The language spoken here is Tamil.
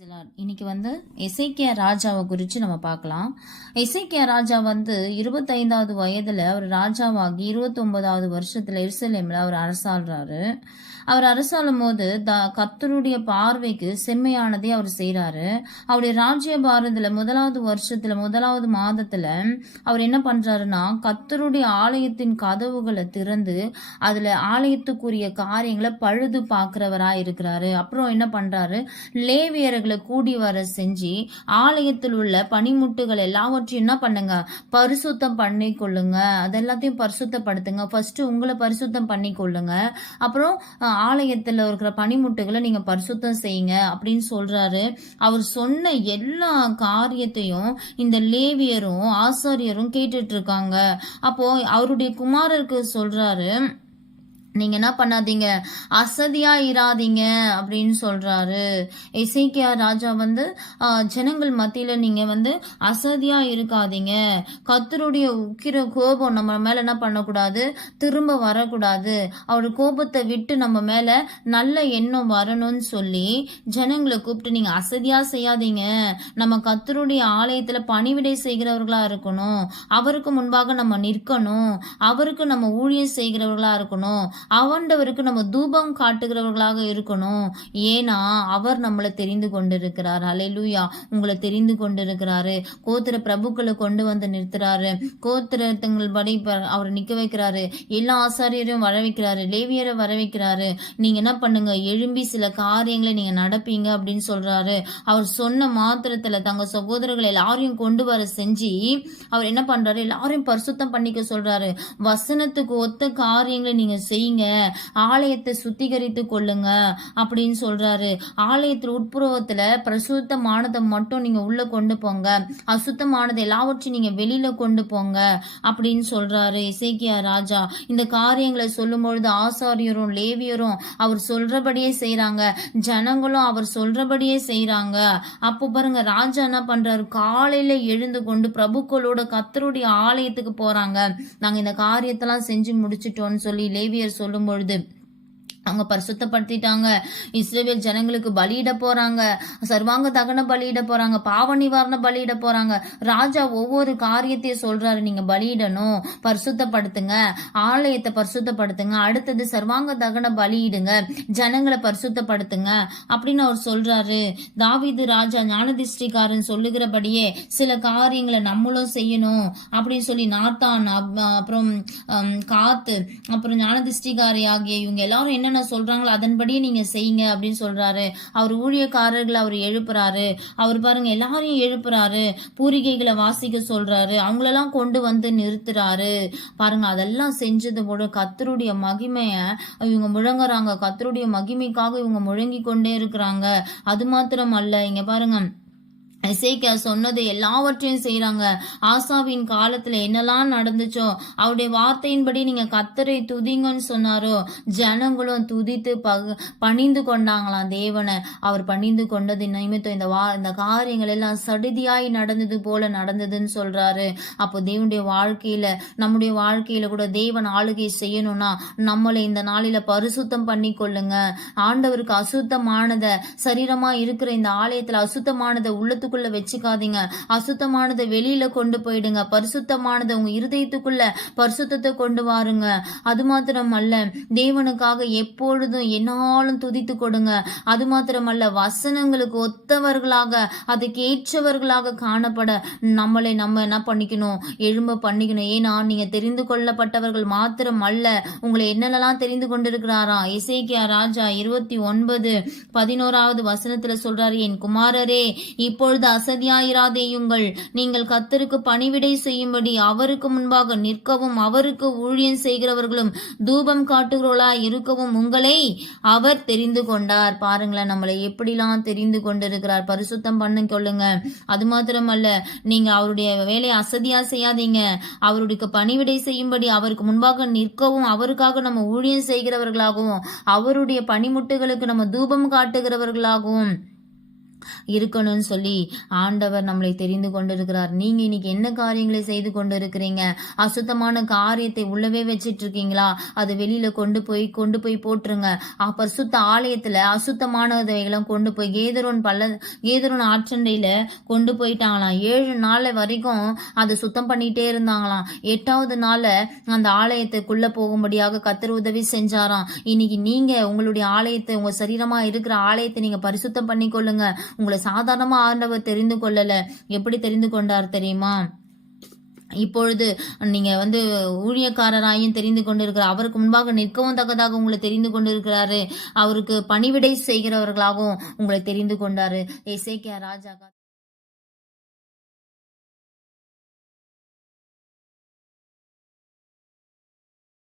reason இன்னைக்கு வந்து இசைக்கிய ராஜாவை குறித்து நம்ம பார்க்கலாம். இசைக்கிய ராஜா வந்து இருபத்தைந்தாவது வயதில் அவர் ராஜாவாகி இருபத்தொன்பதாவது வருஷத்தில் எருசலேமில் அவர் அரசாள்றாரு. அவர் அரசாளும் போது த கர்த்தருடைய பார்வைக்கு செம்மையானதை அவர் செய்கிறாரு அவருடைய ராஜ்ய பாரதில் முதலாவது வருஷத்தில் முதலாவது மாதத்தில் அவர் என்ன பண்ணுறாருன்னா கர்த்தருடைய ஆலயத்தின் கதவுகளை திறந்து அதில் ஆலயத்துக்குரிய காரியங்களை பழுது பார்க்குறவராக இருக்கிறாரு. அப்புறம் என்ன பண்ணுறாரு லேவியர்களை கூடி வர செஞ்சு ஆலயத்தில் உள்ள பனிமுட்டுகள் எல்லாவற்றையும் என்ன பண்ணுங்க? பரிசுத்தம் பண்ணி கொள்ளுங்க. அதெல்லாத்தையும் பரிசுத்தப்படுத்துங்க. ஃபர்ஸ்ட் உங்களை பரிசுத்தம் பண்ணி கொள்ளுங்க. அப்புறம் ஆலயத்தில் இருக்கிற பனிமுட்டுகளை நீங்க பரிசுத்தம் செய்யுங்க அப்படின்னு சொல்றாரு. அவர் சொன்ன எல்லா காரியத்தையும் இந்த லேவியரும் ஆசாரியரும் கேட்டுட்டு இருக்காங்க. அப்போ அவருடைய குமாரருக்கு சொல்றாரு நீங்க என்ன பண்ணாதீங்க? அசதியா இராதீங்க அப்படின்னு சொல்றாரு. எசேக்கியா ராஜா வந்து ஜனங்கள் மத்தியில நீங்க வந்து அசதியா இருக்காதீங்க. கத்தருடைய உக்கிர கோபம் நம்ம மேல என்ன பண்ணக்கூடாது? திரும்ப வரக்கூடாது. அவர் கோபத்தை விட்டு நம்ம மேல நல்ல எண்ணம் வரணும்னு சொல்லி ஜனங்களை கூப்பிட்டு நீங்க அசதியா செய்யாதீங்க. நம்ம கத்தருடைய ஆலயத்துல பணிவிடை செய்கிறவர்களா இருக்கணும். அவருக்கு முன்பாக நம்ம நிற்கணும். அவருக்கு நம்ம ஊழியம் செய்கிறவர்களா இருக்கணும். அவண்டவருக்கு நம்ம தூபம் காட்டுகிறவர்களாக இருக்கணும். ஏன்னா அவர் நம்மளை தெரிந்து கொண்டிருக்கிறார். அலையிலூயா உங்களை தெரிந்து கொண்டிருக்கிறாரு. கோத்திர பிரபுக்களை கொண்டு வந்து நிறுத்துறாரு. கோத்திரத்தங்கள் படி அவர் நிக்க வைக்கிறாரு. எல்லா ஆசாரியரையும் வர வைக்கிறாரு. லேவியரை வர வைக்கிறாரு. நீங்க என்ன பண்ணுங்க? எழும்பி சில காரியங்களை நீங்க நடப்பீங்க அப்படின்னு சொல்றாரு. அவர் சொன்ன மாத்திரத்துல தங்க சகோதரர்கள் எல்லாரையும் கொண்டு வர செஞ்சு அவர் என்ன பண்றாரு? எல்லாரையும் பரிசுத்தம் பண்ணிக்க சொல்றாரு. வசனத்துக்கு ஒத்த காரியங்களை நீங்க செய்யுங்க. ஆலயத்தை சுத்திகரித்து கொள்ளுங்க அப்படின்னு சொல்றாரு. ஆலயத்தில் உட்புறத்துல பிரசுத்தமானதை மட்டும் நீங்க உள்ள கொண்டு போங்க. அசுத்தமானது எல்லாவற்றையும் நீங்க வெளியில கொண்டு போங்க அப்படின்னு சொல்றாரு இசைக்கியா ராஜா. இந்த காரியங்களை சொல்லும் பொழுது ஆசாரியரும் லேவியரும் அவர் சொல்றபடியே செய்யறாங்க ஜனங்களும் அவர் சொல்றபடியே செய்யறாங்க அப்போ பாருங்க ராஜா என்ன பண்றாரு? காலையில எழுந்து கொண்டு பிரபுக்களோட கத்தருடைய ஆலயத்துக்கு போறாங்க. நாங்க இந்த காரியத்தெல்லாம் செஞ்சு முடிச்சிட்டோம்னு சொல்லி லேவியர் சொல்லும் பொழுது அவங்க பரிசுத்தப்படுத்திட்டாங்க. இஸ்ரேவேல் ஜனங்களுக்கு பலியிட போறாங்க. சர்வாங்க தகன பலியிட போறாங்க. பாவ நிவாரண பலியிட போறாங்க. ராஜா ஒவ்வொரு காரியத்தையும் சொல்றாரு. நீங்க பலியிடணும். பரிசுத்தப்படுத்துங்க. ஆலயத்தை பரிசுத்தப்படுத்துங்க. அடுத்தது சர்வாங்க தகன பலியிடுங்க. ஜனங்களை பரிசுத்தப்படுத்துங்க. அப்படின்னு அவர் சொல்றாரு. தாவிது ராஜா ஞானதிஷ்டிகாரன் சொல்லுகிறபடியே சில காரியங்களை நம்மளும் செய்யணும் அப்படின்னு சொல்லி நாத்தான் அப்- அப்புறம் காத்து அப்புறம் ஞானதிஷ்டிகாரி ஆகிய இவங்க எல்லாரும் என்னென்ன சொல்றாங்களோ அதன்படியே நீங்கள் செய்யுங்க அப்படின்னு சொல்கிறாரு அவர் ஊழியக்காரர்களை அவர் எழுப்புறாரு. அவர் பாருங்க எல்லாரையும் எழுப்புறாரு. பூரிகைகளை வாசிக்க சொல்கிறாரு அவங்களெல்லாம் கொண்டு வந்து நிறுத்துறாரு. பாருங்க அதெல்லாம் செஞ்சது போல கத்தருடைய மகிமையை இவங்க முழங்குறாங்க. கத்தருடைய மகிமைக்காக இவங்க முழங்கி கொண்டே இருக்கிறாங்க. அது மாத்திரம் அல்ல. இங்கே பாருங்க இசைக்கா சொன்னது எல்லாவற்றையும் செய்கிறாங்க ஆசாவின் காலத்துல என்னெல்லாம் நடந்துச்சோ அவருடைய வார்த்தையின்படி நீங்க கத்தரை துதிங்கன்னு சொன்னாரோ ஜனங்களும் துதித்து பக பணிந்து கொண்டாங்களாம் தேவனை. அவர் பணிந்து கொண்டது நிமித்தம் இந்த வா இந்த காரியங்கள் எல்லாம் சடுதியாய் நடந்தது போல நடந்ததுன்னு சொல்றாரு. அப்போ தேவனுடைய வாழ்க்கையில நம்முடைய வாழ்க்கையில கூட தேவன் ஆளுகை செய்யணும்னா நம்மளை இந்த நாளில பரிசுத்தம் பண்ணி கொள்ளுங்க ஆண்டவருக்கு அசுத்தமானதை சரீரமா இருக்கிற இந்த ஆலயத்துல அசுத்தமானதை உள்ளத்துக்குள்ள வச்சுக்காதீங்க. அசுத்தமானதை வெளியில கொண்டு போயிடுங்க. பரிசுத்தமானதை உங்க இருதயத்துக்குள்ள பரிசுத்தத்தை கொண்டு வாருங்க. அது மாத்திரம் அல்ல தேவனுக்காக எப்பொழுதும் என்னாலும் துதித்து கொடுங்க. அது மாத்திரமல்ல வசனங்களுக்கு ஒத்தவர்களாக அதுக்கு ஏற்றவர்களாக காணப்பட நம்மளை நம்ம என்ன பண்ணிக்கணும்? எழும்ப பண்ணிக்கணும். ஏன்னா நீங்க தெரிந்து கொள்ளப்பட்டவர்கள் மாத்திரம் அல்ல உங்களை என்னென்னலாம் தெரிந்து கொண்டிருக்கிறாரா? இசைக்கியா ராஜா இருபத்தி ஒன்பது பதினோராவது வசனத்துல சொல்றாரு என் குமாரரே இப்பொழுது அசதியாயிராதேயுங்கள். நீங்கள் கத்தருக்கு பணிவிடை செய்யும்படி அவருக்கு முன்பாக நிற்கவும் அவருக்கு ஊழியம் செய்கிறவர்களும் தூபம் காட்டுகிறோளா இருக்கவும் உங்களை அவர் தெரிந்து கொண்டார். பாருங்களேன் நம்மளை எப்படிலாம் தெரிந்து கொண்டிருக்கிறார். பரிசுத்தம் பண்ண கொள்ளுங்க. அது மாத்திரமல்ல நீங்க அவருடைய வேலையை அசதியா செய்யாதீங்க. அவருடைய பணிவிடை செய்யும்படி அவருக்கு முன்பாக நிற்கவும் அவருக்காக நம்ம ஊழியம் செய்கிறவர்களாகவும் அவருடைய பணிமுட்டுகளுக்கு நம்ம தூபம் காட்டுகிறவர்களாகவும் இருக்கணும்னு சொல்லி ஆண்டவர் நம்மளை தெரிந்து கொண்டிருக்கிறார். நீங்க இன்னைக்கு என்ன காரியங்களை செய்து கொண்டு இருக்கிறீங்க அசுத்தமான காரியத்தை உள்ளவே வச்சிட்டு இருக்கீங்களா அது வெளியில கொண்டு போய் கொண்டு போய் போட்டுருங்க. அஹ் பரிசுத்த ஆலயத்துல அசுத்தமானதைகளும் கொண்டு போய் கேதரோன் பல்ல கேதரோன் ஆற்றண்டையில கொண்டு போயிட்டாங்களாம். ஏழு நாள் வரைக்கும் அதை சுத்தம் பண்ணிட்டே இருந்தாங்களாம். எட்டாவது நாள்ல அந்த ஆலயத்துக்குள்ள போகும்படியாக கத்தர் உதவி செஞ்சாராம். இன்னைக்கு நீங்க உங்களுடைய ஆலயத்தை உங்க சரீரமா இருக்கிற ஆலயத்தை நீங்க பரிசுத்தம் பண்ணிக்கொள்ளுங்க. உங்களை சாதாரணமா ஆண்டவர் தெரிந்து கொள்ளல. எப்படி தெரிந்து கொண்டார் தெரியுமா? இப்பொழுது நீங்க வந்து ஊழியக்காரராயும் தெரிந்து கொண்டிருக்கிற அவருக்கு முன்பாக நிற்கவும் தக்கதாக உங்களை தெரிந்து கொண்டிருக்கிறாரு. அவருக்கு பணிவிடை செய்கிறவர்களாகவும் உங்களை தெரிந்து கொண்டாரு. எசேக்கியா ராஜா